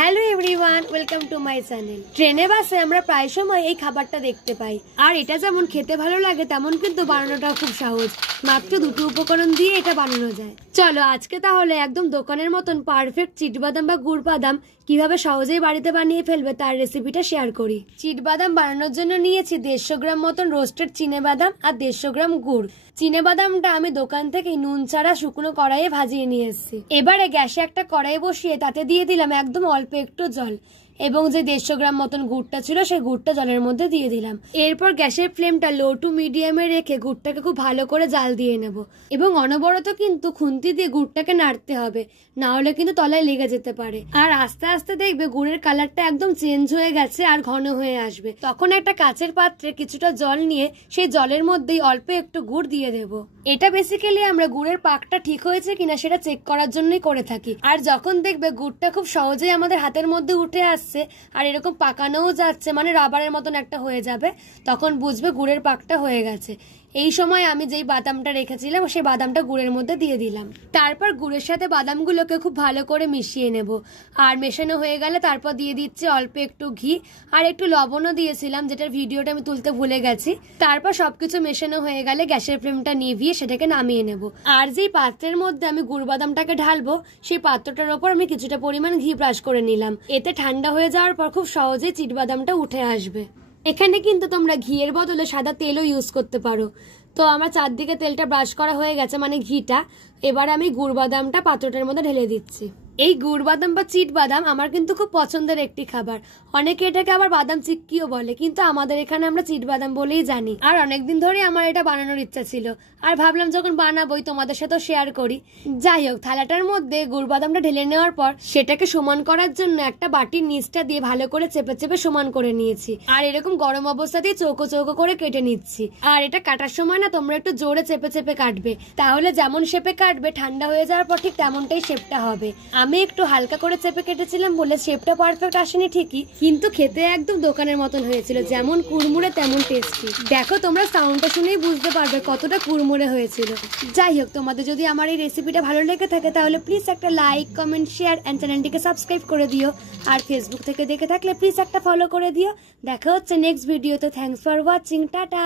Hello everyone, welcome to my channel. ট্রেনে বাসে আমরা প্রায় সময় এই খাবারটা দেখতে পাই, আর এটা যেমন খেতে ভালো লাগে তেমন কিন্তু বানানোটাও খুব সহজ। মাত্র দুটো উপকরণ দিয়ে এটা বানানো যায়। চলো আজকে তাহলে একদম দোকানের মতন পারফেক্ট চিটবাদাম বা গুড় বাদাম কিভাবে সহজেই বাড়িতে বানিয়ে ফেলবে তার রেসিপিটা শেয়ার করি। চিটবাদাম বানানোর জন্য নিয়েছি 150 গ্রাম মতন রোস্টেড চিনেবাদাম আর 150 গ্রাম গুড়। চিনেবাদামটা আমি দোকান থেকে নুন ছাড়া শুকনো কড়াইয়ে ভাজিয়ে নিয়ে এসেছি। এবারে গ্যাসে একটা কড়াই বসিয়ে তাতে দিয়ে দিলাম একদম অল্প একটু জল, এবং যে 150 গ্রাম মতন গুড়টা ছিল সেই গুড়টা জলের মধ্যে দিয়ে দিলাম। এরপর গ্যাসের ফ্লেমটা লো টু মিডিয়ামে রেখে গুড়টাকে খুব ভালো করে জাল দিয়ে নেব, এবং অনবরত কিন্তু খুন্তি দিয়ে গুড়টাকে নাড়তে হবে, না হলে কিন্তু তলায় লেগে যেতে পারে। আর আস্তে আস্তে দেখবে গুড়ের কালারটা একদম চেঞ্জ হয়ে গেছে আর ঘন হয়ে আসবে। তখন একটা কাচের পাত্রে কিছুটা জল নিয়ে সেই জলের মধ্যেই অল্প একটু গুড় দিয়ে দেব। এটা বেসিক্যালি আমরা গুড়ের পাকটা ঠিক হয়েছে কিনা সেটা চেক করার জন্যই করে থাকি। আর যখন দেখবে গুড়টা খুব সহজেই আমাদের হাতের মধ্যে উঠে আসছে আর এরকম পাকানোও যাচ্ছে, মানে রাবারের মতন একটা হয়ে যাবে, তখন বুঝবে গুড়ের পাকটা হয়ে গেছে। এই সময় আমি যেই বাদামটা রেখেছিলাম সেই বাদামটা গুড়ের মধ্যে দিয়ে দিলাম। তারপর গুড়ের সাথে বাদামগুলোকে খুব ভালো করে মিশিয়ে নেব। আর মেশানো হয়ে গেলে তারপর দিয়ে দিচ্ছি অল্প একটু ঘি, আর একটু লবণও দিয়েছিলাম, যেটার ভিডিওটা আমি তুলতে ভুলে গেছি। তারপর সবকিছু মেশানো হয়ে গেলে গ্যাসের ফ্লেমটা নিভিয়ে সেটাকে নামিয়ে নেব। আর যেই পাত্রের মধ্যে আমি গুড় বাদামটাকে ঢালবো সেই পাত্রটার ওপর আমি কিছুটা পরিমাণ ঘি ব্রাশ করে নিলাম। এতে ঠান্ডা হয়ে যাওয়ার পর খুব সহজেই চিটবাদামটা উঠে আসবে। এখানে কিন্তু তোমরা ঘিয়ের বদলে সাদা তেলও ইউজ করতে পারো। তো আমার চারদিকে তেলটা ব্রাশ করা হয়ে গেছে, মানে ঘিটা। এবার আমি গুড় বাদামটা পাত্রটার মধ্যে ঢেলে দিচ্ছি। এই গুড় বাদাম বা চিট বাদাম আমার কিন্তু খুব পছন্দের একটি খাবার। অনেকে এটাকে আবার বাদাম চিক্কিও বলে, কিন্তু আমাদের এখানে আমরা চিট বাদাম বলেই জানি। আর অনেকদিন ধরে আমার এটা বানানোর ইচ্ছা ছিল, আর ভাবলাম যখন বানাবোই তোমাদের সাথেও শেয়ার করি। যাই হোক, থালাটার মধ্যে গুড় বাদামটা ঢেলে নেওয়ার পর সেটাকে সমান করার জন্য একটা বাটির নিচটা দিয়ে ভালো করে চেপে চেপে সমান করে নিয়েছি। আর এরকম গরম অবস্থাতেই চৌকো চৌকো করে কেটে নিচ্ছি। আর এটা কাটার সময় না তোমরা একটু জোরে চেপে চেপে কাটবে, তাহলে যেমন শেপে কাটবে ঠান্ডা হয়ে যাওয়ার পর ঠিক তেমনটাই শেপটা হবে। আমি একটু হালকা করে চেপে কেটেছিলাম বলে শেপটা পারফেক্ট আসেনি ঠিকই, কিন্তু খেতে একদম দোকানের মতন হয়েছিল, যেমন কুড়মুড়ে তেমন টেস্টি। দেখো তোমরা সাউন্ডটা শুনেই বুঝতে পারবে কতটা কুড়মুড়ে হয়েছিল। যাই হোক, তোমাদের যদি আমার এই রেসিপিটা ভালো লেগে থাকে তাহলে প্লিজ একটা লাইক, কমেন্ট, শেয়ার এন্ড চ্যানেলটিকে সাবস্ক্রাইব করে দিও। আর ফেসবুক থেকে দেখে থাকলে প্লিজ একটা ফলো করে দিও। দেখা হচ্ছে নেক্সট ভিডিওতে। Thanks for watching, tata.